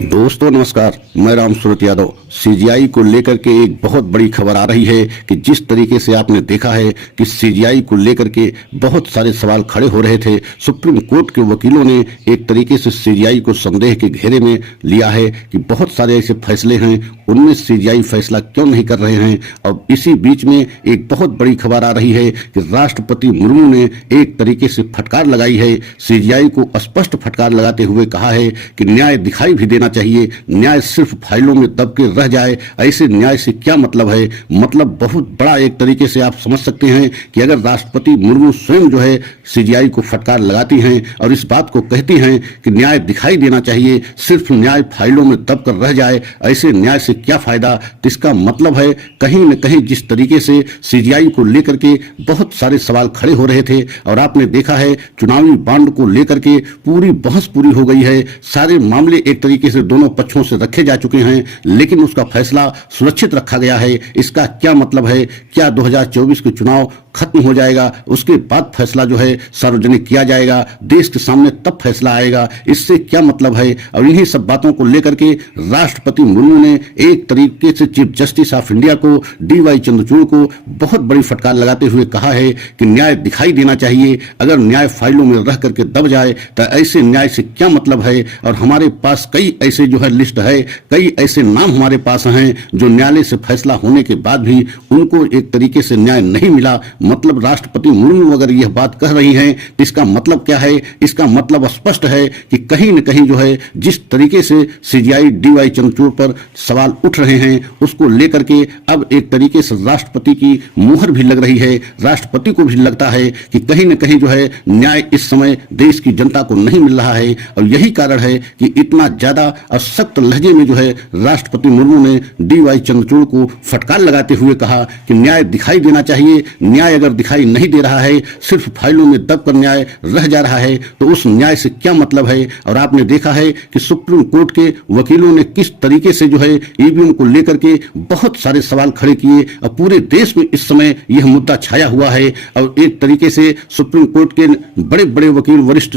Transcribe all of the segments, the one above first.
दोस्तों नमस्कार, मैं राम सूरत यादव। सीजीआई को लेकर के एक बहुत बड़ी खबर आ रही है कि जिस तरीके से आपने देखा है कि सीजीआई को लेकर के बहुत सारे सवाल खड़े हो रहे थे। सुप्रीम कोर्ट के वकीलों ने एक तरीके से सीजीआई को संदेह के घेरे में लिया है कि बहुत सारे ऐसे फैसले हैं, उनमें सीजीआई फैसला क्यों नहीं कर रहे हैं। और इसी बीच में एक बहुत बड़ी खबर आ रही है कि राष्ट्रपति मुर्मू ने एक तरीके से फटकार लगाई है। सीजीआई को स्पष्ट फटकार लगाते हुए कहा है कि न्याय दिखाई भी देना चाहिए, न्याय सिर्फ फाइलों में दब के रह जाए, ऐसे न्याय से क्या मतलब है। मतलब बहुत बड़ा एक तरीके से आप समझ सकते हैं कि अगर राष्ट्रपति मुर्मू स्वयं जो है सीजीआई को फटकार लगाती हैं और इस बात को कहती हैं कि न्याय दिखाई देना चाहिए, सिर्फ न्याय फाइलों में दब कर रह जाए, ऐसे न्याय से क्या फायदा। तो इसका मतलब है कहीं न कहीं जिस तरीके से सीजीआई को लेकर के बहुत सारे सवाल खड़े हो रहे थे और आपने देखा है चुनावी बॉन्ड को लेकर के पूरी बहस पूरी हो गई है, सारे मामले एक तरीके से दोनों पक्षों से रखे जा चुके हैं, लेकिन उसका फैसला सुरक्षित रखा गया है। इसका क्या मतलब है? क्या 2024 के चुनाव खत्म हो जाएगा, उसके बाद फैसला जो है सार्वजनिक किया जाएगा, देश के सामने तब फैसला आएगा, इससे क्या मतलब है? और इन्हीं सब बातों को लेकर के राष्ट्रपति मुर्मू ने एक तरीके से चीफ जस्टिस ऑफ इंडिया को DY चंद्रचूड़ को बहुत बड़ी फटकार लगाते हुए कहा है कि न्याय दिखाई देना चाहिए। अगर न्याय फाइलों में रह करके दब जाए तो ऐसे न्याय से क्या मतलब है। और हमारे पास कई ऐसे जो है लिस्ट है, कई ऐसे नाम हमारे पास हैं जो न्यायालय से फैसला होने के बाद भी उनको एक तरीके से न्याय नहीं मिला। मतलब राष्ट्रपति मुर्मू अगर यह बात कह रही हैं तो इसका मतलब क्या है? इसका मतलब स्पष्ट है कि कहीं न कहीं जो है जिस तरीके से सीजीआई DY चंद्रचूड़ पर सवाल उठ रहे हैं उसको लेकर के अब एक तरीके से राष्ट्रपति की मुहर भी लग रही है। राष्ट्रपति को भी लगता है कि कहीं न कहीं जो है न्याय इस समय देश की जनता को नहीं मिल रहा है। और यही कारण है कि इतना ज्यादा और सख्त लहजे में जो है राष्ट्रपति मुर्मू ने DY चंद्रचूड़ को फटकार लगाते हुए कहा कि न्याय दिखाई देना चाहिए। न्याय अगर दिखाई नहीं दे रहा है, सिर्फ फाइलों में दब कर न्याय रह जा रहा है, तो उस न्याय से क्या मतलब है। और आपने देखा है कि सुप्रीम कोर्ट के वकीलों ने किस तरीके से जो है EVM को लेकर के बहुत सारे सवाल खड़े किए और पूरे देश में इस समय यह मुद्दा छाया हुआ है। और एक तरीके से सुप्रीम कोर्ट के बड़े बड़े वकील, वरिष्ठ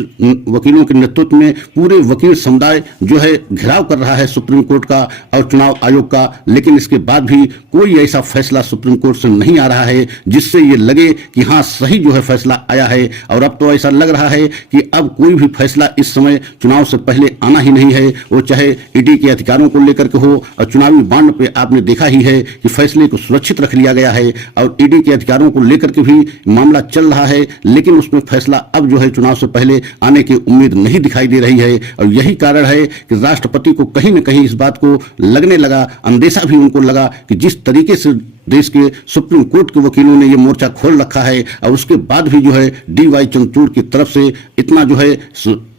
वकीलों के नेतृत्व में पूरे वकील समुदाय जो है घेराव कर रहा है सुप्रीम कोर्ट का और चुनाव आयोग का। लेकिन इसके बाद भी कोई ऐसा फैसला सुप्रीम कोर्ट से नहीं आ रहा है जिससे ये लगे कि हाँ सही जो है फैसला आया है। और अब तो ऐसा लग रहा है कि अब कोई भी फैसला इस समय चुनाव से पहले आना ही नहीं है, वो चाहे ED के अधिकारों को लेकर के हो। और चुनावी बॉन्ड पे आपने देखा ही है कि फैसले को सुरक्षित रख लिया गया है और ED के अधिकारों को लेकर के भी मामला चल रहा है, लेकिन उसमें फैसला अब जो है चुनाव से पहले आने की उम्मीद नहीं दिखाई दे रही है। और यही कारण है कि राष्ट्रपति को कहीं न कहीं इस बात को लगने लगा, अंदेशा भी उनको लगा कि जिस तरीके से देश के सुप्रीम कोर्ट के वकीलों ने ये मोर्चा खोल रखा है और उसके बाद भी जो है DY चंद्रचूड़ की तरफ से इतना जो है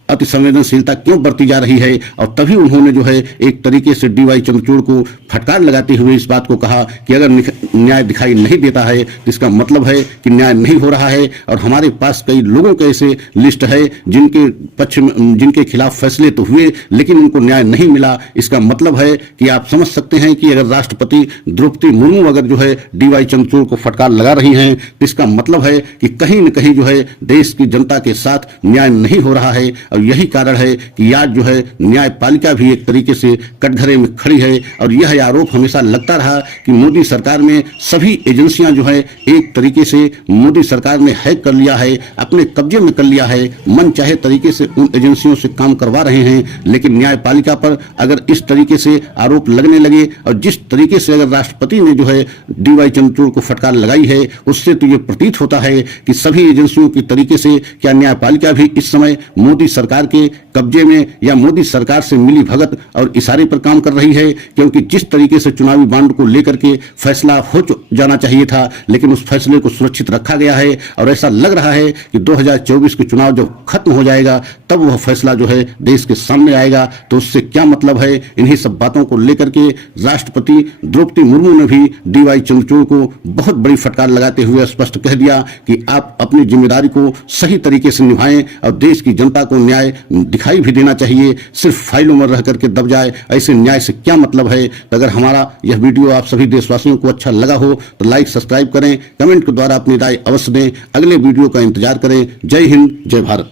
अति संवेदनशीलता क्यों बरती जा रही है। और तभी उन्होंने जो है एक तरीके से DY चंद्रचूड़ को फटकार लगाते हुए इस बात को कहा कि अगर न्याय दिखाई नहीं देता है तो इसका मतलब है कि न्याय नहीं हो रहा है। और हमारे पास कई लोगों के ऐसे लिस्ट है जिनके पक्ष में, जिनके खिलाफ फैसले तो हुए लेकिन उनको न्याय नहीं मिला। इसका मतलब है कि आप समझ सकते हैं कि अगर राष्ट्रपति द्रौपदी मुर्मू अगर जो है DY चंद्रचूड़ को फटकार लगा रही हैं तो इसका मतलब है कि कहीं न कहीं जो है देश की जनता के साथ न्याय नहीं हो रहा है। और यही कारण है कि आज जो है न्यायपालिका भी एक तरीके से कटघरे में खड़ी है। और यह आरोप हमेशा लगता रहा कि मोदी सरकार में सभी एजेंसियां जो है एक तरीके से मोदी सरकार ने हैक कर लिया है, अपने कब्जे में कर लिया है, मन चाहे तरीके से उन एजेंसियों से काम करवा रहे हैं। लेकिन न्यायपालिका पर अगर इस तरीके से आरोप लगने लगे और जिस तरीके से अगर राष्ट्रपति ने जो है DY चंद्रचूड़ को फटकार लगाई है, उससे तो ये प्रतीत होता है कि सभी एजेंसियों की तरीके से क्या न्यायपालिका भी इस समय मोदी सरकार के कब्जे में या मोदी सरकार से मिली भगत और इशारे पर काम कर रही है। क्योंकि जिस तरीके से चुनावी बॉन्ड को लेकर के फैसला हो जाना चाहिए था, लेकिन उस फैसले को सुरक्षित रखा गया है। और ऐसा लग रहा है कि 2024 के चुनाव जब खत्म हो जाएगा तब वह फैसला जो है देश के सामने आएगा। तो उससे क्या मतलब है? इन्हीं सब बातों को लेकर के राष्ट्रपति द्रौपदी मुर्मू ने भी DY चंद्रचूड़ को बहुत बड़ी फटकार लगाते हुए स्पष्ट कह दिया कि आप अपनी जिम्मेदारी को सही तरीके से निभाएं और देश की जनता को न्याय दिखाई भी देना चाहिए। सिर्फ फाइलों में रह करके दब जाए, ऐसे न्याय से क्या मतलब है। तो अगर हमारा यह वीडियो आप सभी देशवासियों को अच्छा लगा हो तो लाइक सब्सक्राइब करें, कमेंट के द्वारा अपनी राय अवश्य दें। अगले वीडियो का इंतजार करें। जय हिंद, जय भारत।